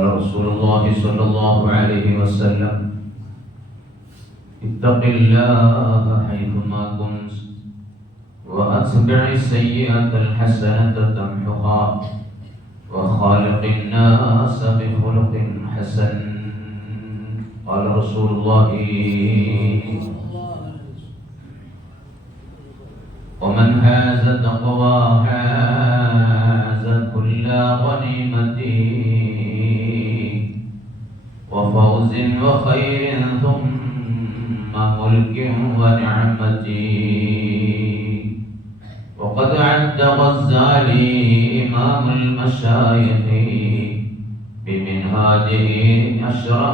قال رسول الله صلى الله عليه وسلم اتق الله حيثما كنت وأتبع السيئة الحسنة تمحها وخالق الناس بخلق حسن قال رسول الله ومن هاز تقوى هاز كل غنيمة وفوز وخير ثم ملك ونعمة وقد عد غزالي إمام المشايخ بمنهاجه أشرا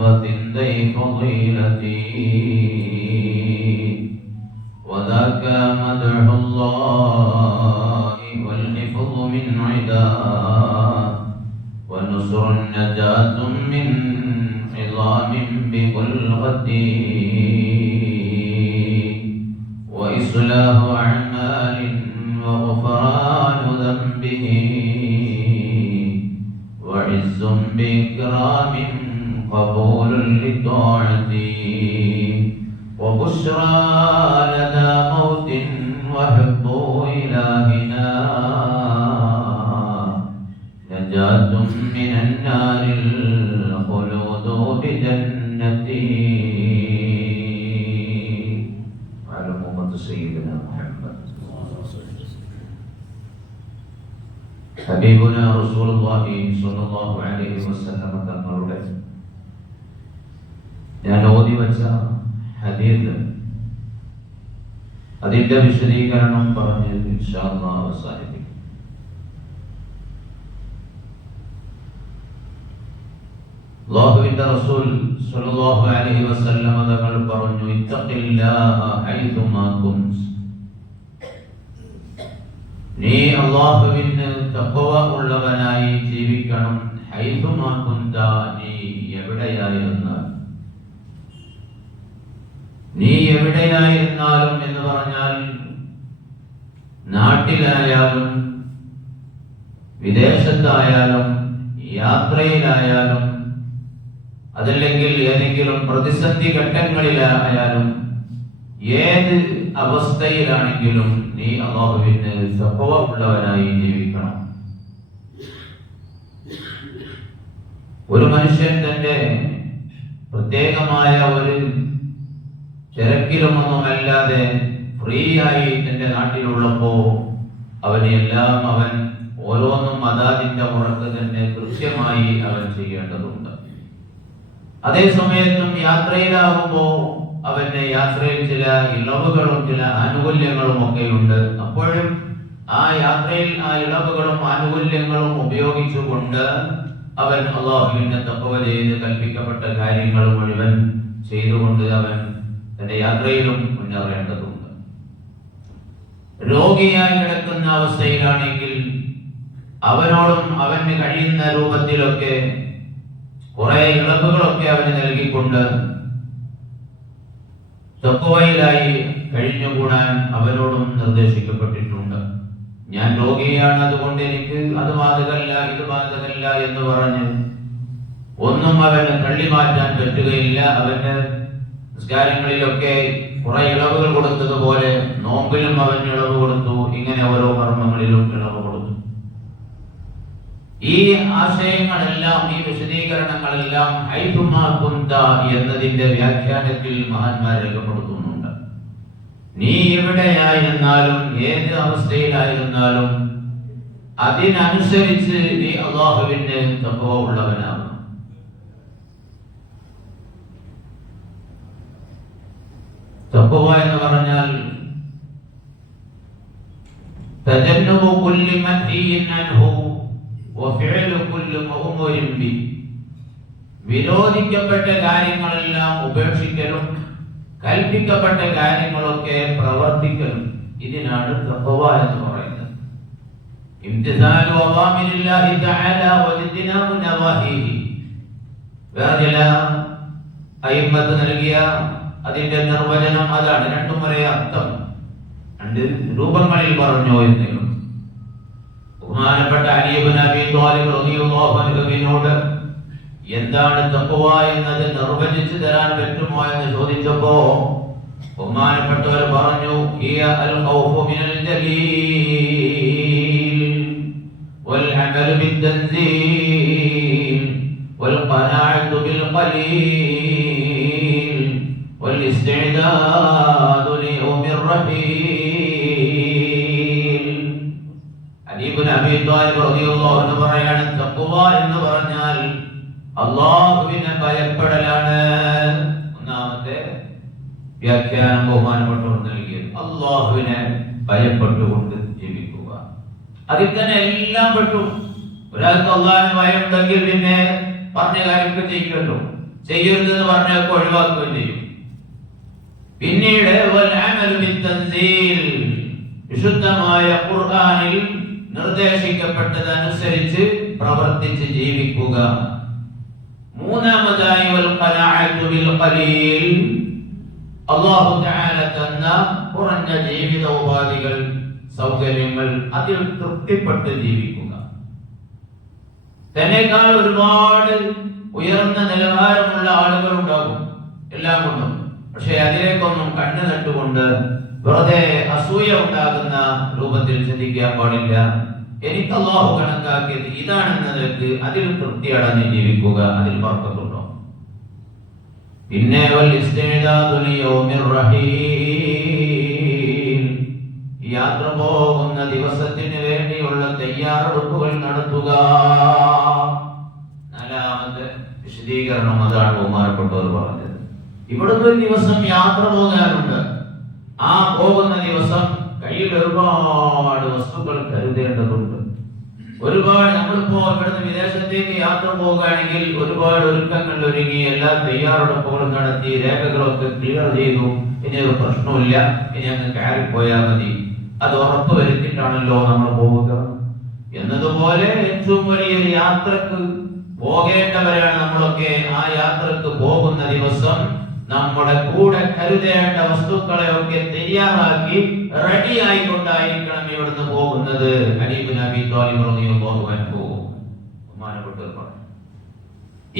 وثندي فضيلتي وذاك مدح الله والحفظ من عداه ونصر نجاة من عظام ببلغتي وإصلاح أعمال وغفران ذنبه وعز بإكرام قبول لطاعتي وبشرى لدى موت وحب إلهنا نجاة من النار الخلود بجنتي على أمة سيدنا محمد حبيبنا رسول الله صلى الله عليه وسلم തങ്ങളുടെ ഞാൻ ഓതി വച്ച ഹദീസ് അതിന്റെ വിശദീകരണം പറഞ്ഞ് ഇൻഷാ അല്ലാഹ് അവസാനിപ്പിക്കും. അല്ലാഹുവിന്റെ റസൂൽ സ്വല്ലല്ലാഹു അലൈഹി വസല്ലം തങ്ങൾ പറഞ്ഞു ഇത്തഖില്ലാഹ ഹൈതുമാ കുൻത്, നീ അല്ലാഹുവിന് തഖ്വ ഉള്ളവനായി ജീവിക്കണം. ഹൈതുമാ കുൻത, നീ എവിടെയായിരുന്നാൽ, നീ എവിടെയായിരുന്നാലും എന്ന് പറഞ്ഞാൽ നാട്ടിലായാലും വിദേശത്തായാലും യാത്രയിലായാലും അതല്ലെങ്കിൽ ഏതെങ്കിലും പ്രതിസന്ധി ഘട്ടങ്ങളിലായാലും ഏത് അവസ്ഥയിലാണെങ്കിലും നീ അല്ലാഹുവിന് തഖ്വ ഉള്ളവനായി ജീവിക്കണം. ഒരു മനുഷ്യൻ തന്റെ പ്രത്യേകമായ ഒരു തിരക്കിലുമൊന്നുമല്ലാതെ ഫ്രീ ആയി തന്റെ നാട്ടിലുള്ളപ്പോ അവനെല്ലാം അവൻ ഓരോന്നും അതാതിന്റെ മുറക്ക് തന്നെ കൃത്യമായി അവൻ ചെയ്യേണ്ടതുണ്ട്. അതേ സമയത്തും യാത്രയിലാകുമ്പോ അവന്റെ യാത്രയിൽ ചില ഇളവുകളും ചില ആനുകൂല്യങ്ങളും ഒക്കെ ഉണ്ട്. അപ്പോഴും ആ യാത്രയിൽ ആ ഇളവുകളും ആനുകൂല്യങ്ങളും ഉപയോഗിച്ചുകൊണ്ട് അവൻ അല്ലാഹുവിനെ തഖ്വ ചെയ്ത് കൽപ്പിക്കപ്പെട്ട കാര്യങ്ങൾ മുഴുവൻ ചെയ്തുകൊണ്ട് അവൻ തന്റെ യാത്രയിലും മുന്നേറേണ്ടതുണ്ട്. രോഗിയായി കിടക്കുന്ന അവസ്ഥയിലാണെങ്കിൽ അവനോടും അവന് കഴിയുന്ന രൂപത്തിലൊക്കെ കുറെ ഇളവുകളൊക്കെ അവന് നൽകിക്കൊണ്ട് തഖ്വയിലായി കഴിഞ്ഞുകൂടാൻ അവനോടും നിർദ്ദേശിക്കപ്പെട്ടിട്ടുണ്ട്. ഞാൻ രോഗിയാണ്, അതുകൊണ്ട് എനിക്ക് അത് ബാധകല്ല ഇത് ബാധകല്ല എന്ന് പറഞ്ഞ് ഒന്നും അവന് തള്ളിമാറ്റാൻ പറ്റുകയില്ല. അവന്റെ നിസ്കാരങ്ങളിലൊക്കെ കുറെ ഇളവുകൾ കൊടുത്തതുപോലെ നോമ്പിലും അവൻ ഇളവ് കൊടുത്തു. ഇങ്ങനെ ഓരോ കർമ്മങ്ങളിലും ഇളവ് കൊടുത്തു. ഈ ആശയങ്ങളെല്ലാം, ഈ വിശദീകരണങ്ങളെല്ലാം ഹൈതുമാ കുന്ത എന്നതിന്റെ വ്യാഖ്യാനത്തിൽ മഹാന്മാർ രേഖപ്പെടുത്തുന്നുണ്ട്. നീ എവിടെയായിരുന്നാലും ഏത് അവസ്ഥയിലായിരുന്നാലും അതിനനുസരിച്ച് നീ അല്ലാഹുവിന്റെ തഖ്വ ഉള്ളവനാണ്. തഖ്വ എന്ന് പറഞ്ഞാൽ തജന്നബു കുല്ലി മൻഹിയിൻ അൻഹു വഫിഅലു കുല്ലി മഅ്മൂരിൻ ബി, വിരോധിക്കപ്പെട്ട കാര്യങ്ങളെല്ലാം ഉപേക്ഷിക്കലും കൽപ്പിക്കപ്പെട്ട കാര്യങ്ങളൊക്കെ പ്രവർത്തിക്കലും, ഇതിനാണ് തഖ്വ എന്ന് പറയുന്നത്. ഇംതിസാലു അവാമിരില്ലാഹി തആല വജിനാബു നവാഹിഹി. വേറെ ചില അയിമ്മത്ത് നൽകിയ അതിന്റെ നിർവചനം അതാണ്. രണ്ടും ഒരേ അർത്ഥം, രണ്ട് രൂപങ്ങളിൽ പറഞ്ഞു എന്നെങ്കിലും. ബഹുമാനപ്പെട്ട അലി ഇബ്നു അബീ ത്വാലിബ് റളിയല്ലാഹു അൻഹുവിനോട് എന്താണ് തഖ്വ എന്നത് നിർവചിച്ചു തരാൻ പറ്റുമോ എന്ന് ചോദിച്ചപ്പോൾ ബഹുമാനപ്പെട്ടവർ പറഞ്ഞു ഹിയ അൽ ഖൗഫു മിനൽ ജലീൽ വൽ അമലു ബിത്തൻസീൽ വൽ ഖനാഅതു ബിൽ ഖലീൽ വൽ ഇസ്തിഅദാദു ലിയൗമിർ റഹീൽ. അലി ഇബ്നു അബീ ത്വാലിബ് റളിയല്ലാഹു അൻഹു പറയാണ് തഖ്വ എന്ന് പറഞ്ഞാൽ അല്ലാഹുവിനെ ഭയപ്പെടലാണ്. ഒന്നാമത്തെ വ്യാഖ്യാനം ബഹുമാനപ്പെട്ടവർ നൽകിയത് അല്ലാഹുവിനെ ഭയപ്പെട്ടുകൊണ്ട് ജീവിക്കുക. അതിൽ തന്നെ എല്ലാം പെട്ടു. ഒരാൾക്ക് അല്ലാഹുവിനെ ഭയമുണ്ടെങ്കിൽ പിന്നെ പറഞ്ഞ കാര്യമൊക്കെ ചെയ്യുമല്ലോ, ചെയ്യരുതെന്ന് പറഞ്ഞൊക്കെ ഒഴിവാക്കുകയും ചെയ്യും. പിന്നീട് വൽ അമലു ബിത്തൻസീൽ, വിശുദ്ധമായ ഖുർആനിൽ നിർദ്ദേശിക്കപ്പെട്ടതനുസരിച്ച് പ്രവർത്തിച്ച് ജീവിക്കുക. മൂന്നാമതായി വൽ ഖനാഅതു ബിൽ ഖലീൽ, അല്ലാഹു തആല തന്ന കുറഞ്ഞ ജീവിതോപാധികൾ, സൗകര്യങ്ങൾ, അതിൽ തൃപ്തിപ്പെട്ട് ജീവിക്കുക. തന്നെക്കാൾ ഒരുപാട് ഉയർന്ന നിലവാരമുള്ള ആളുകൾ ഉണ്ടാകും എല്ലാം കൊണ്ടും. പക്ഷെ അതിലേക്കൊന്നും കണ്ണു നട്ടുകൊണ്ട് വെറുതെ അസൂയ ഉണ്ടാകുന്ന രൂപത്തിൽ ചിന്തിക്കാൻ പാടില്ല. എനിക്ക് അല്ലാഹു കണക്കാക്കിയത് ഇതാണെന്നതിലേക്ക് അതിൽ തൃപ്തി അടഞ്ഞ് ജീവിക്കുക. അതിൽ ബർക്കത്തുണ്ടോ? പിന്നെ വൽ ഇസ്തിഅദാദു ലിയൗമിർ റഹീൽ, യാത്ര പോകുന്ന ദിവസത്തിന് വേണ്ടിയുള്ള തയ്യാറെടുപ്പുകൾ നടത്തുക. നാലാമത്തെ വിശദീകരണം അതാണ് ബഹുമാനപ്പെട്ടവർ പറഞ്ഞത്. ഇവിടുന്ന് ഒരു ദിവസം യാത്ര പോകാനുണ്ട്. ആ പോകുന്ന ദിവസം കയ്യിൽ ഒരുപാട് വസ്തുക്കൾ കരുതേണ്ടതുണ്ട്. ഒരുപാട് നമ്മളിപ്പോ ഇവിടുന്ന് വിദേശത്തേക്ക് യാത്ര പോകുകയാണെങ്കിൽ ഒരുപാട് ഒരുക്കങ്ങൾ ഒരുങ്ങി എല്ലാ തയ്യാറെടുപ്പുകളും നടത്തി രേഖകളൊക്കെ ക്ലിയർ ചെയ്തു. ഇനി ഒരു പ്രശ്നമില്ല, ഇനി അങ്ങ് കയറിപ്പോയാൽ മതി, അത് ഉറപ്പ് വരുത്തിയിട്ടാണല്ലോ നമ്മൾ പോവുക. എന്നതുപോലെ ഏറ്റവും വലിയൊരു യാത്രക്ക് പോകേണ്ടവരാണ് നമ്മളൊക്കെ. ആ യാത്രക്ക് പോകുന്ന ദിവസം നമ്മുടെ കൂടെ കരുതേണ്ട വസ്തുക്കളെ ഒക്കെ തയ്യാറാക്കി റെഡി ആയിക്കൊണ്ടായിരിക്കണം ഇവിടുന്ന് പോകുന്നത്. അലി ഇബ്നു അബീ ത്വാലിബ് റളിയല്ലാഹു അൻഹു ബഹുമാനപ്പെട്ടവർ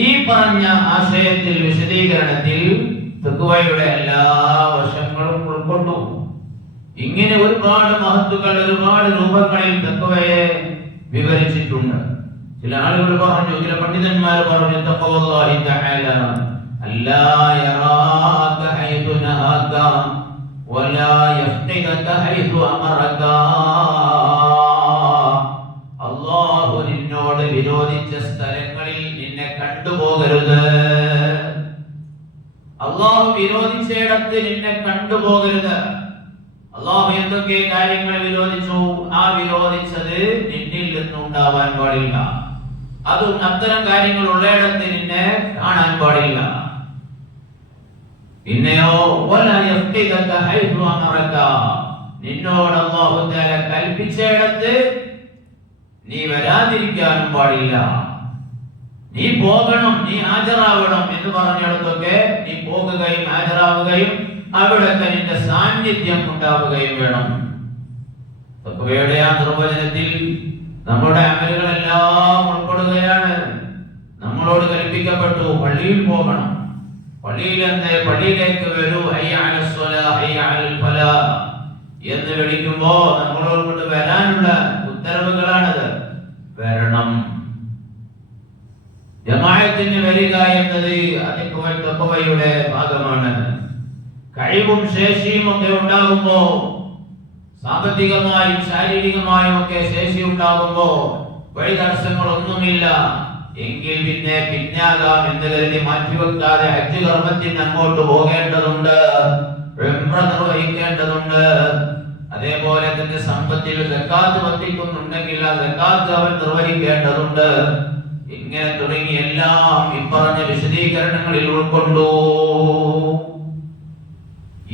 ഈ പറഞ്ഞ ആശയത്തിൽ, വിശദീകരണത്തിൽ തഖ്വയുടെ എല്ലാ വശങ്ങളും ഉൾക്കൊണ്ടു. ഇങ്ങനെ ഒരുപാട് മഹത്തുക്കൾ ഒരുപാട് രൂപങ്ങളിൽ തഖ്വയെ വിവരിച്ചിട്ടുണ്ട്. ചില ആളുകൾ പറഞ്ഞു, ചില പണ്ഡിതന്മാർ പറഞ്ഞു തഖ്വല്ലാഹി തആല അല്ലാ യറാക ഹൈതു നഹാക വലാ യഫ്തിദക ഹൈതു അമറക. അല്ലാഹു നിന്നോട് വിരോധിച്ച സ്ഥലങ്ങളിൽ നിന്നെ കണ്ടുപോകരുത്. അല്ലാഹു വിരോധിച്ചിടത്ത് നിന്നെ കണ്ടുപോകരുത്. അല്ലാഹു എന്തൊക്കെ കാര്യങ്ങൾ വിരോധിച്ചു, ആ വിരോധിച്ചത് നിന്നിൽ നിന്നുണ്ടാവാൻ പാടില്ല. അതും അത്തരം കാര്യങ്ങൾ ഉള്ളയിടത്ത് നിന്നെ കാണാൻ പാടില്ല. പിന്നെയോ വലാ യഫ്തിദക ഹൈതു അമറക, നിന്നോട് അല്ലാഹു തആല കൽപ്പിച്ചിടത്ത് നീ വരാതിരിക്കാനും പാടില്ല. നീ പോകണം, നീ ഹാജരാവണം എന്ന് പറഞ്ഞിടത്തൊക്കെ നീ പോകുകയും ഹാജരാവുകയും അവിടൊക്കെ നിന്റെ സാന്നിധ്യം ഉണ്ടാവുകയും വേണം. തഖ്വയുടെ ആ നിർവചനത്തിൽ നമ്മുടെ അമലുകളെല്ലാം ഉൾപ്പെടുകയാണ്. നമ്മളോട് കൽപ്പിക്കപ്പെട്ടു പള്ളിയിൽ പോകണം. പള്ളിയിലേക്ക് വരൂ, ഹയ്യ അലസ് സ്വലാ ഹയ്യ അലൽ ഫലാ എന്ന് വിളിക്കുമ്പോ നമ്മളോട് കൊണ്ട് വരാനുള്ള ഉത്തരവുകളാണത്. വരണം. ജമാഅത്തിന് വരിക എന്നത് തഖ്വയുടെ ഭാഗമാണ്. കഴിവും ശേഷിയും ഒക്കെ ഉണ്ടാകുമ്പോ, സാമ്പത്തികമായും ശാരീരികമായും ഒക്കെ ശേഷി ഉണ്ടാകുമ്പോ വഴി തടസ്സങ്ങളൊന്നുമില്ല എങ്കിൽ പിന്നെ പിന്നാകാം എന്ന് കരുതി മാറ്റിവെക്കാതെ ഹജ്ജ് കർമ്മത്തിന് അങ്ങോട്ട് പോകേണ്ടതുണ്ട്, ഉംറ നിർവഹിക്കേണ്ടതുണ്ട്. അതേപോലെ തന്നെ സമ്പത്തിൽ സക്കാത്ത് വർദ്ധിക്കുന്നുണ്ടെങ്കിൽ ആ സക്കാത്ത് അവൻ നിർവഹിക്കേണ്ടതുണ്ട്. ഇങ്ങനെ തുടങ്ങി എല്ലാം ഇപ്പറഞ്ഞ വിശദീകരണങ്ങളിൽ ഉൾക്കൊണ്ടു.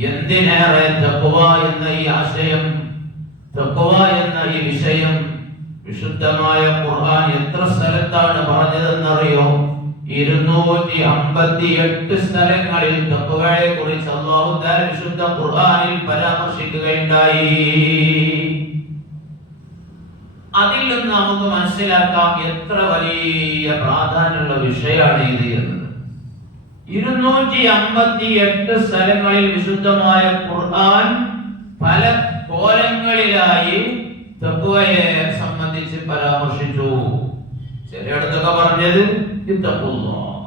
എന്തിനേറെ തഖ്വ എന്ന ഈ ആശയം, തഖ്വ എന്ന ഈ വിഷയം വിശുദ്ധമായ ഖുർആൻ എത്ര സ്ഥലത്താണ് പറഞ്ഞതെന്നറിയോ? 258 സ്ഥലങ്ങളിൽ തഖ്വയെ കുറിച്ച് അല്ലാഹു തആല വിശുദ്ധ ഖുർആനിൽ പരാമർശിക്കുകയുണ്ടായി. അതിൽ നിന്ന് നമുക്ക് മനസ്സിലാക്കാം എത്ര വലിയ പ്രാധാന്യമുള്ള വിഷയമാണ് ഇത് എന്നത്. 258 സ്ഥലങ്ങളിൽ വിശുദ്ധമായ ഖുർആൻ പല കോലങ്ങളിലായി തഖ്വയെ സംബന്ധിച്ച് പരാമർശിച്ചു. ചിലയിടത്തൊക്കെ പറഞ്ഞത് ഇത്തഖുല്ലാഹ്,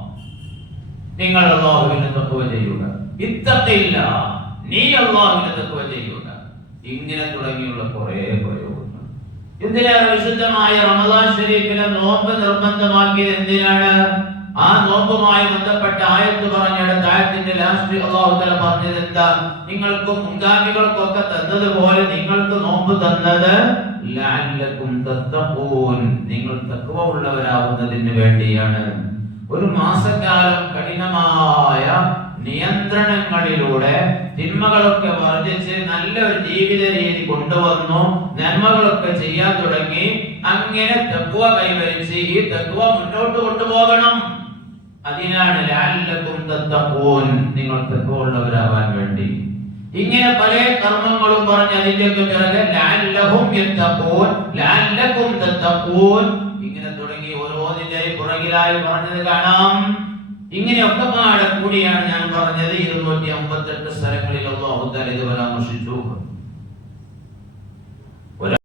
നിങ്ങൾ അല്ലാഹുവിനെ തഖ്വ ചെയ്യുക, ഇത്തഖില്ല, നീ അല്ലാഹുവിനെ തഖ്വ ചെയ്യുക, ഇങ്ങനെ തുടങ്ങിയുള്ള കുറേ പ്രയോഗങ്ങൾ. എന്തിനാണ് വിശുദ്ധമായ റമദാൻ ശരീഫിലെ നോമ്പ് നിർബന്ധമാക്കിയത്? എന്തിനാണ്? ആ നോമ്പുമായി ബന്ധപ്പെട്ട ആയത്ത് പറഞ്ഞിടത്ത് ആയത്തിന്റെ ലാസ്റ്റ് അല്ലാഹു തആല പറഞ്ഞത് എന്താ? നിങ്ങൾക്കും മുൻഗാമികൾക്കൊക്കെ തന്നതുപോലെ നിങ്ങൾക്ക് നോമ്പ് തന്നത് ലഅല്ലകും തത്തഖൂൻ, നിങ്ങൾ തഖ്വ ഉള്ളവരാവുന്നതിന് വേണ്ടിയാണ്. ഒരു മാസക്കാലം കഠിനമായ നിയന്ത്രണങ്ങളിലൂടെ തിന്മകളൊക്കെ വർജിച്ച് നല്ലൊരു ജീവിത രീതി കൊണ്ടുവന്നു, നന്മകളൊക്കെ ചെയ്യാൻ തുടങ്ങി. അങ്ങനെ തഖ്വ കൈവരിച്ച് ഈ തഖ്വ മുന്നോട്ട് കൊണ്ടുപോകണം. അതിനാണ് ലഅല്ലകും തത്തഖൂൻ, നിങ്ങൾ തഖ്വ ഉള്ളവരാവാൻ വേണ്ടി. ഇങ്ങനെ പല കർമ്മങ്ങളും പറഞ്ഞ് അതിന്റെയൊക്കെ പിറകെ ലഅല്ലഹും യത്തഖൂൻ, ലഅല്ലകും തത്തഖൂൻ, ഇങ്ങനെ തുടങ്ങി ഓരോന്നിന്റെയും പുറകിലായി പറഞ്ഞത് കാണാം. ഇങ്ങനെയൊക്കെ പാടെ കൂടിയാണ് ഞാൻ പറഞ്ഞത് 258 സ്ഥലങ്ങളിൽ അല്ലാഹു തആല ഇത് പരാമർശിച്ചു.